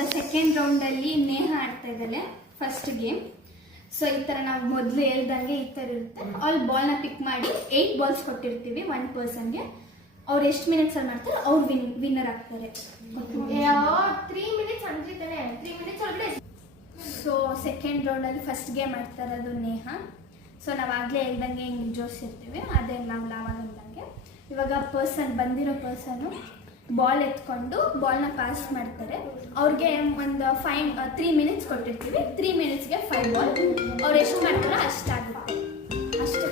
ಇವಾಗ ಸೆಕೆಂಡ್ ರೌಂಡಲ್ಲಿ ನೇಹ ಆಡ್ತಾ ಇದ್ದಾಳೆ ಫಸ್ಟ್ ಗೇಮ್. ಸೊ ಈ ಥರ ನಾವು ಮೊದಲು ಹೇಳ್ದಂಗೆ ಈ ಥರ ಇರುತ್ತೆ. ಅವ್ರು ಬಾಲ್ನ ಪಿಕ್ ಮಾಡಿ 8 ಬಾಲ್ಸ್ ಕೊಟ್ಟಿರ್ತೀವಿ 1 ಪರ್ಸನ್ಗೆ. ಅವ್ರು ಎಷ್ಟು ಮಿನಿಟ್ಸಲ್ಲಿ ಮಾಡ್ತಾರೆ ಅವ್ರು ವಿನ್ನರ್ ಆಗ್ತಾರೆ. 3 ಮಿನಿಟ್ಸ್ ಅಂತಿದ್ದಾನೆ, 3 ಮಿನಿಟ್ಸ್ ಒಳಗಡೆ. ಸೊ ಸೆಕೆಂಡ್ ರೌಂಡಲ್ಲಿ ಫಸ್ಟ್ ಗೇಮ್ ಆಡ್ತಾ ಇರೋದು ನೇಹ. ಸೊ ನಾವು ಆಗಲೇ ಹೇಳ್ದಂಗೆ ಹಿಂಗೆ ಜೋಡಿಸಿರ್ತೀವಿ, ಅದೇ ನಾವು ಹೇಳ್ದಂಗೆ. ಇವಾಗ ಬಂದಿರೋ ಪರ್ಸನ್ನು ಬಾಲ್ ಎತ್ಕೊಂಡು ಬಾಲ್ನ ಪಾಸ್ ಮಾಡ್ತಾರೆ. ಅವ್ರಿಗೆ ಒಂದು 3 ಮಿನಿಟ್ಸ್ ಕೊಟ್ಟಿರ್ತೀವಿ. 3 ಮಿನಿಟ್ಸ್ಗೆ 5 ಬಾಲ್. ಅವ್ರು ಎಷ್ಟು ಮಾಡ್ತಾರೋ ಅಷ್ಟಾಗುತ್ತೆ. ಅಷ್ಟೇ.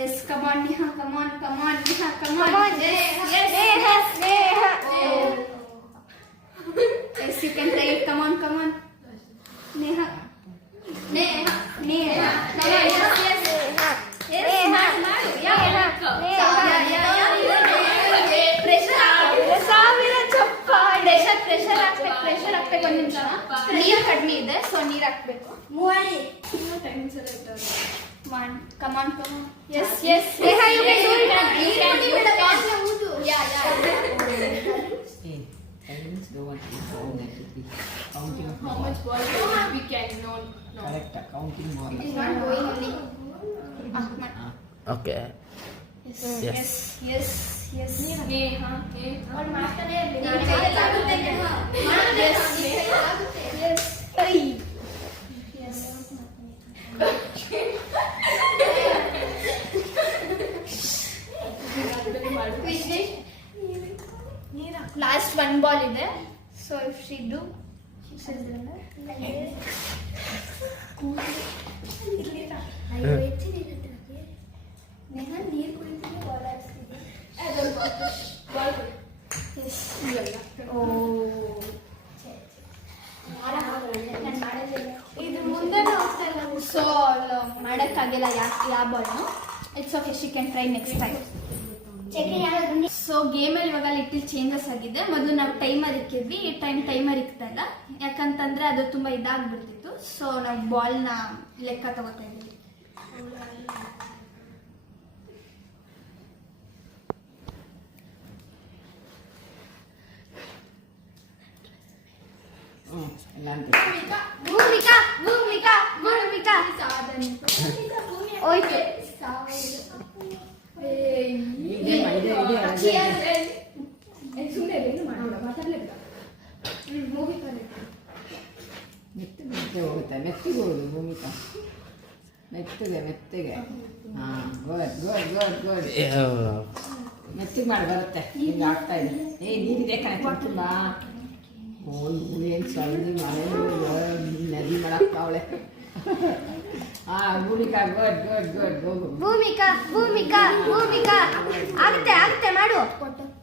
Yes, come on, Neha, come on, Neha, come on. Yes. Yes, you can play it. Come on. Neha. Come on, yes. Pressure ಹಾಕ್ಬೇಕು. ಒಂದು ನಿಮಿಷ ನೀರು ಕಡಿಮೆ ಇದೆ, ಸೊ ನೀರು ಹಾಕ್ಬೇಕು. Come on. Yes. Neha, you can do it. Don't want to counting of How much ball we can know? Correct, counting ball. It's not going any. Okay. Yes. Neha. ಅವ್ರು ಮಾಡ್ತಾನೆ ಇರ್ಲಿ. ಲಾಸ್ಟ್ 1 ಬಾಲ್ ಇದೆ. So if she do Neha ನೀರು ಕುಡಿತೀನಿ, ball ಆಡಿಸ್ತೀನಿ. ಇದು ಮುಂದೆ ಹೋಗ್ತಾ ಇಲ್ಲ. ಸೊ ಮಾಡೋಕ್ಕಾಗಿಲ್ಲ ಯಾವ ಬಾಲ್ನು. It's okay, she can try next time. So ಗೇಮಲ್ಲಿ ಇವಾಗ ಲಿಟಲ್ ಚೇಂಜಸ್ ಆಗಿದೆ. ಮೊದಲು ನಾವು ಟೈಮರ್ ಇಕ್ಕಿದ್ವಿ, ಈ ಟೈಮರ್ ಇಕ್ತಾ ಇಲ್ಲ. ಯಾಕಂತಂದ್ರೆ ಅದು ತುಂಬಾ ಇದಾಗ್ಬಿಡ್ತಿತ್ತು. ಸೊ ನಾವು ಬಾಲ್ನ ಲೆಕ್ಕ ತಗೋತಾ ಇದ್ದೀವಿ. ಭೂಮಿಕಾ ಹೋಯ್ತು. ಮೆತ್ತಿಗೆ ಹೋಗುದು ಭೂಮಿಕಾ, ಮೆತ್ತಗೆ. ಗುಡ್. ಮೆತ್ತಿಗೆ ಮಾಡಿ ಬರುತ್ತೆ. ಹಿಂಗೆ ಆಗ್ತಾ ಇದೆ. ನೀರಿದೆ ಕಣೆ ತುಂಬ. ಏನು ಸೌದಿ ಮಳೆ ನದಿ ಮಾಡಾಕ್ತಾವಳೆ. ಭೂಮಿಕಾ ಗುಡ್. ಭೂಮಿಕಾ ಆಗುತ್ತೆ ಮಾಡು.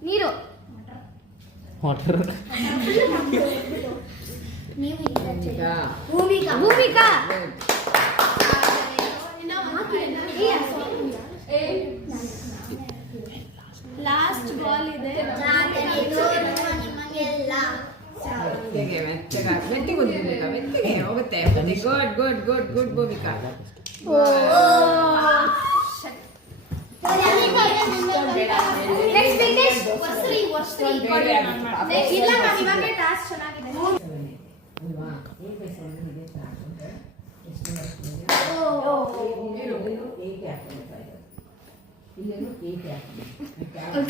ನೀರು ಭೂಮಿಕಾ ಲಾಸ್ಟ್ ಬಾಲ್ ಇದೆ. ಮೆತ್ತಿಗೆ ಹೋಗುತ್ತೆ. ಗುಡ್ ಭೂಮಿಕಾ.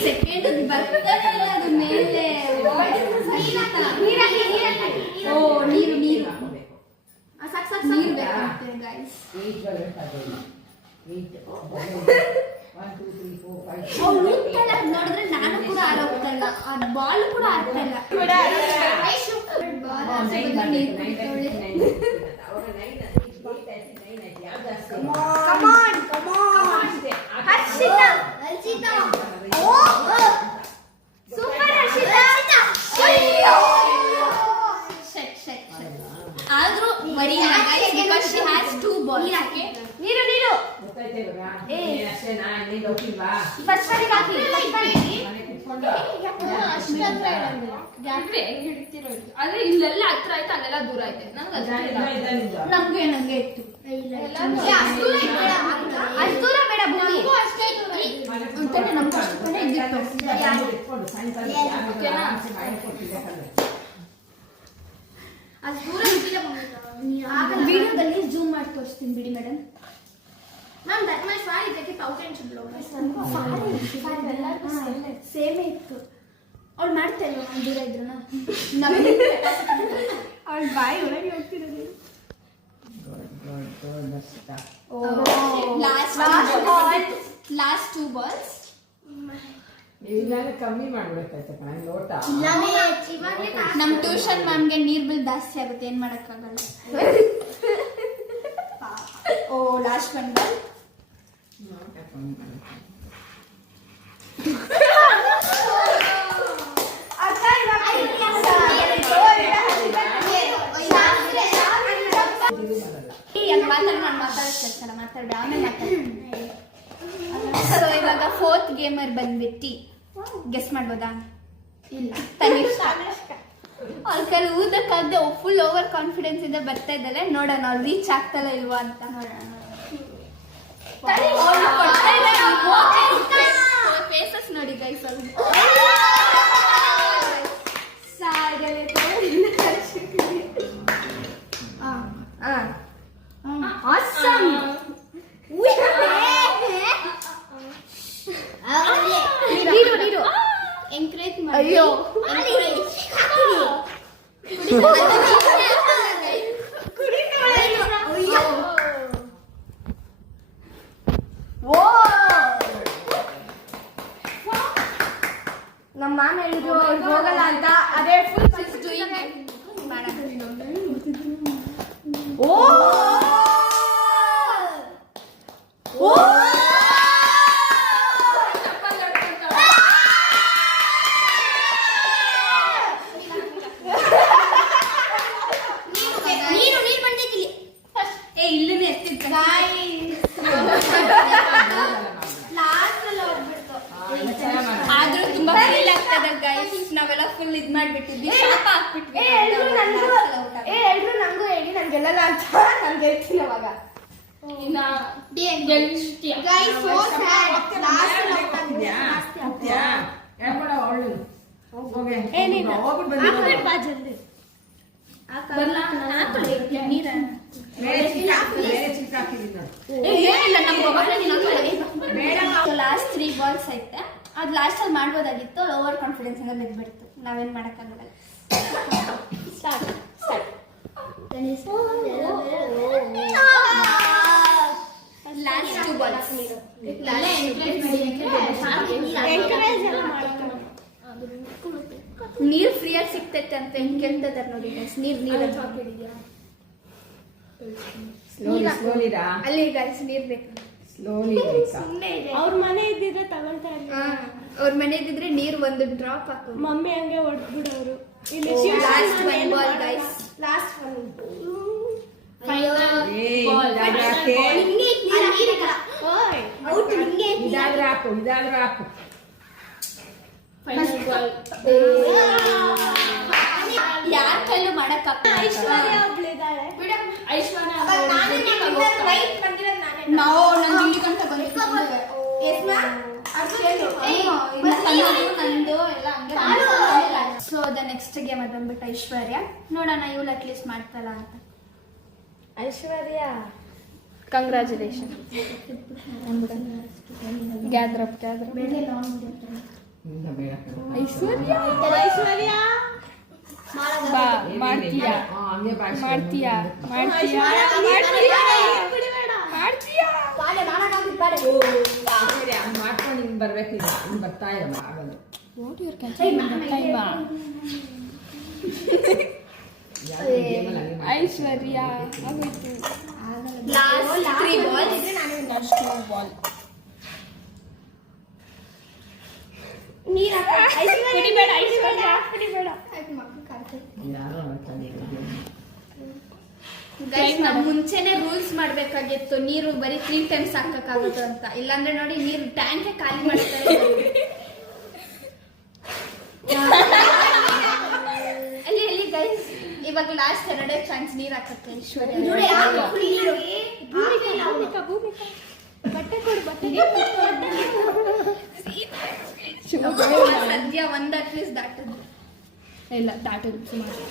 ಸೆಕೆಂಡ್ ಬರ್ತಾನೆ ಅದು ಮೇಲೆ. ನೀರು ಬೇಕಾಗುತ್ತೆ ಗೈಸ್. ನೋಡಿದ್ರೆ ನಾನು ಕೂಡ ಆರೋಗ್ತಾ ಇಲ್ಲ, ಆ ಬಾಲ್ ಕೂಡ ಆಗ್ತಾ ಇಲ್ಲ. ಆದ್ರೂ worry because she has 2 balls. ನೀರು ಫಸ್ಟ್ ಹಾಕಿ. ಆದ್ರೆ ಇಲ್ಲೆಲ್ಲ ಹತ್ರ ಆಯ್ತು, ಅಲ್ಲೆಲ್ಲ ದೂರ ಐತೆ. ನಂಗೆ ಇತ್ತು. ಅಷ್ಟು ದೂರ ಬೇಡ ಭೂಮಿ. ಅಂತಾನೆ ನಮ್ಗೆ ಅಷ್ಟೇ ಇದ್ದಿತ್ತು. ಅದು ದೂರ ಇದ್ದಿಲ್ಲ ವಿಡಿಯೋದಲ್ಲಿ ಝೂಮ್ ಮಾಡಿ ತೋರಿಸ್ತೀನಿ ಬಿಡಿ ಮೇಡಮ್. ಮ್ಯಾಮ್ ದಟ್ ಮೈ ಸಾರಿ ಇದಕ್ಕೆ 1000 should blow. ಸೇಮೇ ಇತ್ತು. ಅವ್ಳು ಮಾಡ್ತಾ ಇಲ್ವ ನಾನು ದೂರ ಇದ್ರು ಅವಳ ಬಾಯಿ ಒಳಗೆ ಹೋಗ್ತಿರೋದು. Last 2 balls. ಕಮ್ಮಿ ಮಾಡ್ಬೇಕಾಯ್ತಪ್ಪ ಲೋಟ. ನಮ್ ಟ್ಯೂಷನ್ ಮ್ಯಾಮ್ಗೆ ನೀರ್ ಬಿಲ್ ಜಾಸ್ತಿ ಆಗುತ್ತೆ, ಏನ್ ಮಾಡಕ್ಕಾಗಲ್ಲ. ಓ ಲಾಸ್ಟ್ 1 ball. ಮಾತಾಡ್ಬೇಡ ಆಮೇಲೆ ಮಾತಾಡ್ತೀನಿ. ಸೊ ಇವಾಗ 4th ಗೇಮರ್ ಬಂದ್ಬಿಟ್ಟು ಗೆಸ್ ಮಾಡ್ಬೋದಾ? ಇಲ್ಲ, ತನಿಷ್ಕಾ. ಅವ್ರ ಕೈಲಿ ಊದಕ್ಕಾಗದೆ ಫುಲ್ ಓವರ್ ಕಾನ್ಫಿಡೆನ್ಸ್ ಇಂದ ಬರ್ತಾ ಇದ್ದಾಳೆ. ನೋಡೋಣ ಅವ್ರು ರೀಚ್ ಆಗ್ತಲ್ಲ ಇಲ್ವಾ ಅಂತ. ಫೇಸಸ್ ನೋಡಿ ಗೈಸ್. ಎಂಕರೇಜ್ ಮಾಡಿ. ಅಯ್ಯೋ ನಮ್ಮ ಮಾಮ ಹೇಳಿದ್ರು ಹೋಗಲ್ಲ ಅಂತ. ಅದೇ ಫುಲ್ ಓ ಆದ್ರೂ ತುಂಬಾ ಫೀಲ್ ಆಗ್ತದೆ ಗೈಸ್. ನಾವೆಲ್ಲ ಫುಲ್ ಇದ್ ಮಾಡ್ಬಿಟ್ಟಿದ್ವಿ, ಶಾಪ ಹಾಕ್ಬಿಟ್ವಿ. ಎಲ್ರು ನಂಗೂ ಹೇಳಿ ನಾನು ಗೆಲ್ಲಲ್ಲ ಅಂತ. ನಾನು ಗೆಲ್ತೀನಿ ಅವಾಗ. ಲಾಸ್ಟ್ 3 balls ಐತೆ. ಅದು ಲಾಸ್ಟ್ ಅಲ್ಲಿ ಮಾಡ್ಬೋದಾಗಿತ್ತು, ಓವರ್ ಕಾನ್ಫಿಡೆನ್ಸ್ ಇಂದ ಬಿದ್ಬಿಡ್ತು. ನಾವೇನ್ ಮಾಡಕ್ಕಾಗಲ್ಲ. Last 2 balls. ನೀರ್ ಫ್ರೀಯಾಗಿ ಸಿಗ್ತೈತೆ ಅಂತ ಹೆಂಗ್ ಕೇಳ್ತಿದಾರೆ ನೋಡಿ ಗೈಸ್. ನೀರ್ ಅಲ್ಲಿ ಗೈಸ್ ನೀರ್ ಬೇಕು. ಅವ್ರ ಮನೆ ಇದ್ದಿದ್ರೆ ತಗೊಳ್ತಾ ಇಲ್ಲ. ಅವ್ರ ಮನೆ ಇದ್ದಿದ್ರೆ ನೀರ್ ಒಂದು ಡ್ರಾಪ್ ಹಾಕೋ. ಮಮ್ಮಿ ಹಂಗೆ ಹೊಡ್ಬಿಡೋರು. ಇಲ್ಲಿ ಲಾಸ್ಟ್ 1 ball ಗೈಸ್. ಲಾಸ್ಟ್ 1 ಯಾರ ಕೈಲೂ ಮಾಡಕ್ಕಾಗ್ತದೆ. ಐಶ್ವರ್ಯ ಒಬ್ಳಿದಾಳೆ. ನಾವು ನಂದು ಇಲ್ಲಿ ಗಂಟ ಬಂದಿತ್ತು. ಸೊ ದ ನೆಕ್ಸ್ಟ್ ಗೇಮ್ ಅದು ಬಂದ್ಬಿಟ್ಟು ಐಶ್ವರ್ಯ. ನೋಡೋಣ ಇವಳು ಅಟ್ಲೀಸ್ಟ್ ಮಾಡ್ತಾಳ ಅಂತ. ಐಶ್ವರ್ಯ ಕಂಗ್ರಾಚುಲೇಷನ್. ಗ್ಯಾದರ್ ಅಪ್ ಐಶ್ವರ್ಯ ಬಾ ಮಾಡ್ತೀಯಾ ಮಾಡ್ತೀಯಾ ಮಾಡ್ತೀಯಾ ಮಾಡ್ತೀಯಾ ಮಾಡ್ಕೊಂಡು ಹಿಂಗ್ ಬರ್ಬೇಕು. ಬರ್ತಾ ಇಲ್ಲ ಆಗಲ್ಲ. ಐಶ್ವರ್ಯ ಆಗೋಯ್ತು. Last 3 balls. ಕುಡಿಬೇಡ ಐಶ್ವರ್ಯ ಕುಡಿಬೇಡ. ಗೈಸ್ ನಾವು ಮುಂಚೆನೆ ರೂಲ್ಸ್ ಮಾಡ್ಬೇಕಾಗಿತ್ತು. ನೀರು ಬರೀ 3 times ಹಾಕಕ್ಕಾಗುತ್ತೆ ಅಂತ. ಇಲ್ಲಾಂದ್ರೆ ನೋಡಿ ನೀರು ಟ್ಯಾಂಕ್ ಖಾಲಿ ಮಾಡ್ತಾರೆ. ಅಲ್ಲಿ ಗೈಸ್ ಇವಾಗ ಲಾಸ್ಟ್ 2 ಚಾನ್ಸ್ ನೀರ್ ಹಾಕಕ್ಕೆ ಐಶ್ವರ್ಯ. ಭೂಮಿಕಾ ಬಟ್ಟೆ ಕೊಡು ಬಟ್ಟೆ. ದಾಟಿದ್ಯಾ? ಒಂದು ಅಟ್ಲೀಸ್ಟ್ ದಾಟಿದ್ಯಾ? ಇಲ್ಲ ದಾಟಿದ್ರು ಸುಮಾರು.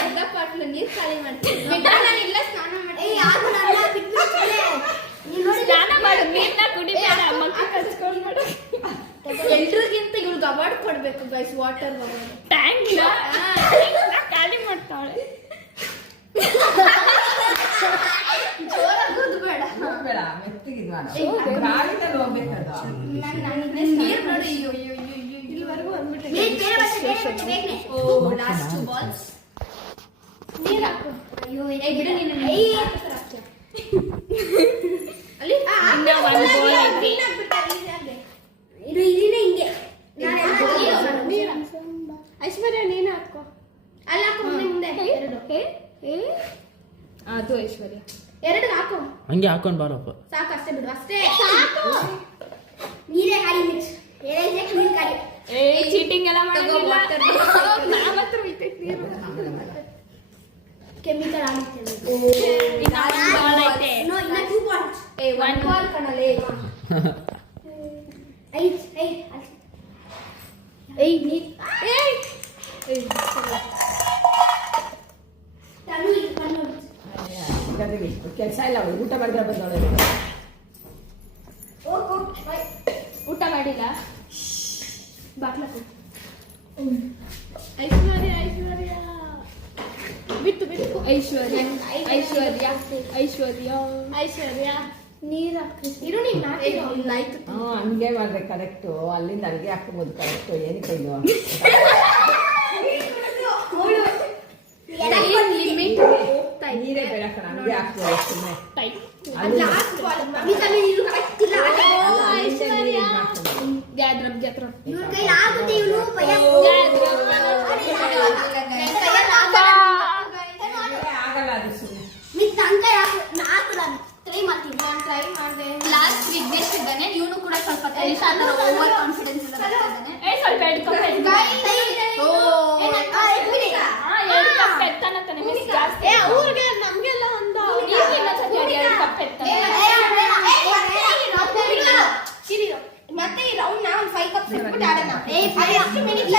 ಅರ್ಧ ಪಾಟ್ಲು ನೀರು ಖಾಲಿ ಮಾಡ್ತೀನಿ. ನಾನಿಲ್ಲ ಸ್ನಾನ ಮಾಡ್ತೀನಿ. ಸ್ನಾನ ಮಾಡು, ನೀರ್ನ ಕುಡಿಬೇಡ, ಮಕ್ಕ ಕಚ್ಕೊಂಡು ಮಾಡು. ಎಲ್ರಿಗಿಂತ ಇವ್ಳಿಗೆ ಅವಾರ್ಡ್ ಕೊಡ್ಬೇಕು ಗೈಸ್, ವಾಟರ್ ಟ್ಯಾಂಕ್ ಖಾಲಿ ಮಾಡ್ತಾಳೆ. ಜೋರಾಗೋದು ಬೇಡ, ಬೇಡ, ಮೆತ್ತಗಿದ್ ಮಾಡು. ಗಾಡಿನಲ್ಲಿ ಹೋಗ್ಬೇಕದು. ನೀರು ನೋಡಿ. ಇಲ್ಲಿವರೆಗೂ ಬಂದ್ಬಿಟ್ರೆ ಲಾಸ್ಟ್ 2 ಬಾಲ್ಸ್ ನೀರು ಹಾಕು. ಅಯ್ಯೋ ಬಿಡು ನೀನು ಅಲ್ಲಿ ಇನ್ನ 1 ಬಾಲ್ ಐತಿ. ಇದು ಇದೀನೆ ಹಿಂಗೆ. ಐಶ್ವರ್ಯ ನೀನು ಹಾಕೋ. ಅಲ್ಲಿ ಹಾಕೋ ಮುಂದೆ 2. ಅದು ಐಶ್ವರ್ಯ 2 ಹಾಕೋ. ಹಂಗೆ ಹಾಕೊಂಡು ಬಾರಪ್ಪ. ಸಾಕು, ಅಷ್ಟೇ ಬಿಡು, ಅಷ್ಟೇ ಸಾಕು. ನೀರೇ ಖಾಲಿ ಮಿಕ್ಸ್. ನೀರು ಖಾಲಿ. ಚೀಟಿಂಗ್ ಎಲ್ಲ ಮಾಡೋದಿಲ್ಲ. ನಾವತ್ರ ಇರ್ತೈತೆ ನೀರು. ಕೆಮಿಕಲ್ ಆಗುತ್ತೆ. ಇನ್ನ 1 ಬಾಲ್ ಐತೆ. ಇನ್ನ 2 ಬಾಲ್ಸ್. 1 ಬಾಲ್ ಕಣಲೇ. ಕೆಲಸ ಇಲ್ಲ, ಊಟ ಮಾಡಿದ್ರೆ ಬಂದವಳೆ. ಊಟ ಮಾಡಿಲ್ಲ. ಬಾಕ್ಲ ಐಶ್ವರ್ಯ ಐಶ್ವರ್ಯ ಬಿತ್ತು ಬಿತ್ತು. ಐಶ್ವರ್ಯ ಐಶ್ವರ್ಯ ಐಶ್ವರ್ಯ ಐಶ್ವರ್ಯ ನೀರು ಇರು. ನೀನು ಆಯ್ತು. ಹಂಗೆ ಮಾಡ್ಬೇಕು ಕರೆಕ್ಟು. ಅಲ್ಲಿಂದ ಅಡುಗೆ ಹಾಕ್ಬೋದು ಕರೆಕ್ಟು. ಏನಕ್ಕೆ ಇದು ನೀರೇ ಬೇಡ ಕಣ, ಹಂಗೆ ಹಾಕ್ಬೋದು ಸುಮ್ಮನೆ. ಆಗಲ್ಲ ಅದು ಸುಮ್ಮನೆ. ಲಾಸ್ಟ್ ವಿಘ್ನೇಶ್ ಇದ್ದಾನೆ, ಇವನು ಕೂಡ ಸ್ವಲ್ಪ ಓವರ್ ಕಾನ್ಫಿಡೆನ್ಸ್ ನಮ್ಗೆಲ್ಲ ಒಂದು ಮತ್ತೆ ಈ ರೌಂಡ್ ನ 5 ಕಪ್ಸ್ ಇಟ್ಬಿಟ್ಟು ಆಡೋಣ. ಎಷ್ಟು ಮಿನಿಟ್ಸ್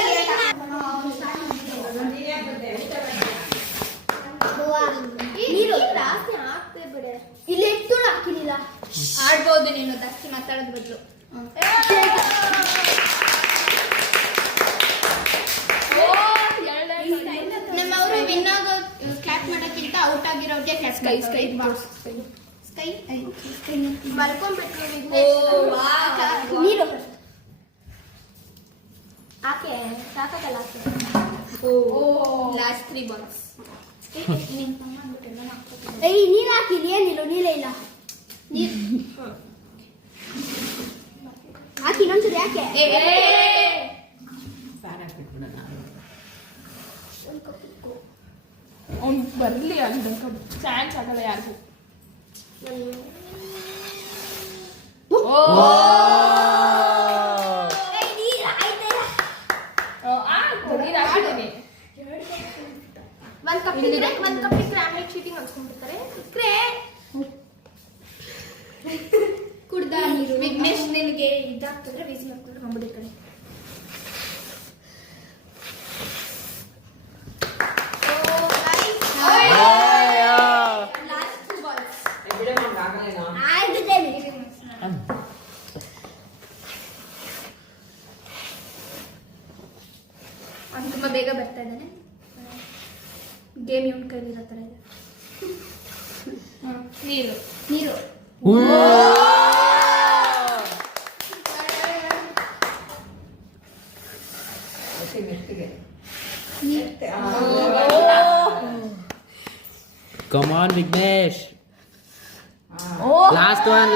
ನೀರು ಜಾಸ್ತಿ ಹಾಕ್ತೇ ಬಿಡೆ. ಇಲ್ಲಿ ಎಷ್ಟು ಹಾಕಿಲ್ಲ. ಆಡ್ಬೋದು ನೀನು ಜಾಸ್ತಿ ಮಾತಾಡೋದ್ ಬದಲು. ನಮ್ಮವರು ವಿನ್ ಆಗೋ ಕ್ಲಾಪ್ ಮಾಡೋಕ್ಕಿಂತ ಔಟ್ ಆಗಿರೋರಿಗೆ ಕ್ಲಾಪ್. ಸ್ಕೈ ಸ್ಕೈ ಸ್ಕೈ ಬರ್ಕೊಂಡ್ಬಿಟ್ರು. ನೀರು ಆಕೆ ಸಾಕಾಗಲ್ಲ. Last 3 balls. ನೀರು ಹಾಕಿಲ್ಲ. ಏನಿಲ್ಲ, ನೀರೇ ಇಲ್ಲ. ನೀರು ಹಾಕಿ ಇನ್ನೊಂದ್ಸರಿ. ಯಾಕೆ ಅವ್ನು ಬರಲಿ, ಅಲ್ಲಿ ಚಾನ್ಸ್ ಆಗಲ್ಲ ಯಾರಿಗೂ. ಒಂದು ಕಪ್ ಇದ್ರೆ ಆಮೇಲೆ ಚೀಟಿಂಗ್ ಅನ್ಸ್ಕೊಂಡ್ಬಿಡ್ತಾರೆ. ಕುಡ್ದ ನೀರು. ವಿಘ್ನೇಶ್ ನಿನಗೆ ಇದಾಗ್ತದ್ರೆ ವೀಸಿ ಮಾಡ್ಕೊಂಡ್ರೆ ಬಂದ್ಬಿಡಿ ಕಡೆ. Last 2 balls. ಅವ್ನು ತುಂಬ ಬೇಗ ಬರ್ತಾ ಇದ್ದಾನೆ. ಗೇಮ್ ಇವನ್ ಕೈಲಿರೋ ಥರ ಇದೆ. ನೀರು ನೀರು Come on, Vignesh. Last one.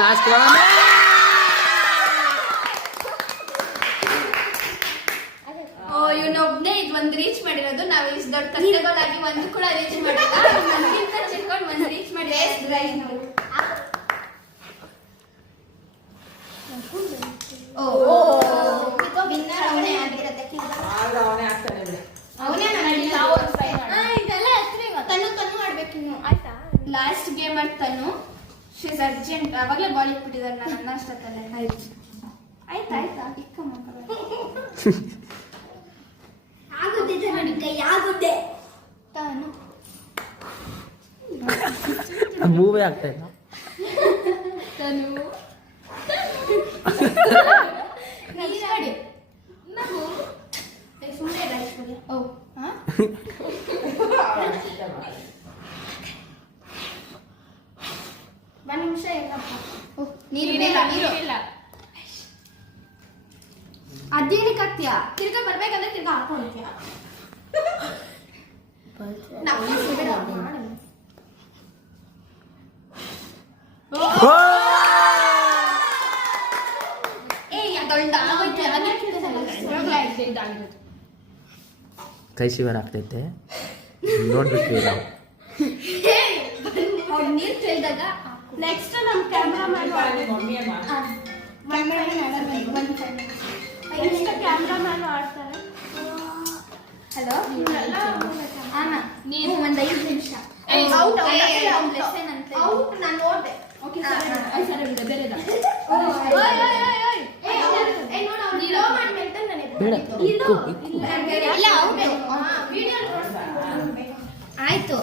ಇವನೊಬ್ನೇ ಇದು ಒಂದು ರೀಚ್ ಮಾಡಿರೋದು. ನಾವು ಇಷ್ಟು ದೊಡ್ಡ ಕಷ್ಟಗಳಾಗಿ ಒಂದು ಕೂಡ ರೀಚ್ ಮಾಡಿಲ್ಲ. ನಮ್ಗಿಂತ ಚಿಕ್ಕೊಂಡು ಒಂದು ರೀಚ್ ಮಾಡಿದ್ರೆ ವಿನ್ನರ್ ಅವನೇ ಆಗಿರತ್ತೆ. ಅವನೇ ತನ್ನು ಮಾಡ್ಬೇಕು ಇನ್ನು. ಅವಾಗಲೇ ಬಾಲ್ ಇಟ್ಬಿಟ್ಟಿದ್ದಾರೆ ನಾನು ಅನ್ನ ಅಷ್ಟೊತ್ತಲ್ಲೇ. ಆಯ್ತಾ ಇಕ್ಕ ಮಕ್ಕಳು ಆಗುತ್ತಿದೆ ನೋಡಿ ಕೈ ಆಗುತ್ತೆ ತಾನು ಮೂವೇ ಆಗ್ತಾ ಇಲ್ಲ. ತಾನು ನೀರಾಡಿ ನಾವು ಸುಮ್ಮನೆ ರಾಯಿಸ್ಬಿಡಿ. ಓ ಹಾಂ ಒಂದು ನಿಮಿಷ ಎಲ್ಲಪ್ಪ. ನೀರು ಇಲ್ಲ. ಅದೇನಕ್ಕೆ ಹಾಕ್ತೀಯಾ? ತಿರ್ಗಾ ಬರ್ಬೇಕಂದ್ರೆ ತಿರ್ಗಾ ಹಾಕೊಂಡ್ತೀಯಾ? ಕೈ ಶಿವರ್ ಆಗ್ತೈತೆ ನೋಡ್ಬಿಟ್ವಿ ನಾವು. ನೀರು ಚೆಲ್ದಾಗ ನೆಕ್ಸ್ಟ್ ನಮ್ಮ ಕ್ಯಾಮ್ರಾಮನ್ ಕ್ಯಾಮ್ರಾಮನ್ ಆಡ್ತಾರೆ. ಹಲೋ ನೀವು ಒಂದು 5 ನಿಮಿಷ ನಾನು ನೋಡ್ದೆ. ಬೇಡ ಇಕ್ಕು. ಆಯ್ತು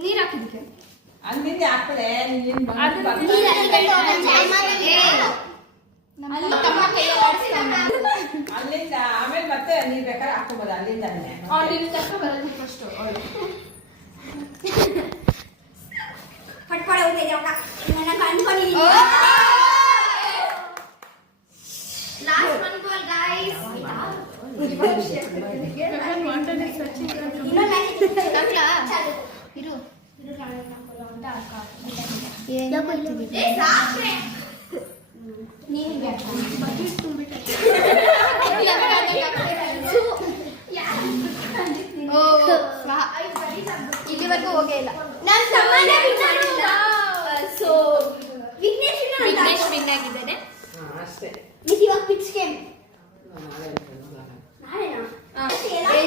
ನೀರ್ ಹಾಕಿದಕ್ಕೆ ಅಲ್ಲಿಂದ ಹಾಕ್ತಾರೆ ಅಲ್ಲಿಂದ ಆಮೇಲೆ ಮತ್ತೆ ನೀವ್ ಬೇಕಾದ್ರೆ ಹಾಕೋಬೋದು ಅಲ್ಲಿಂದ ಪಟ್ಪಾಡ ಅನ್ಕೊಂಡಿದ್ದೀನಿ. Last one ball guys. ನೀನು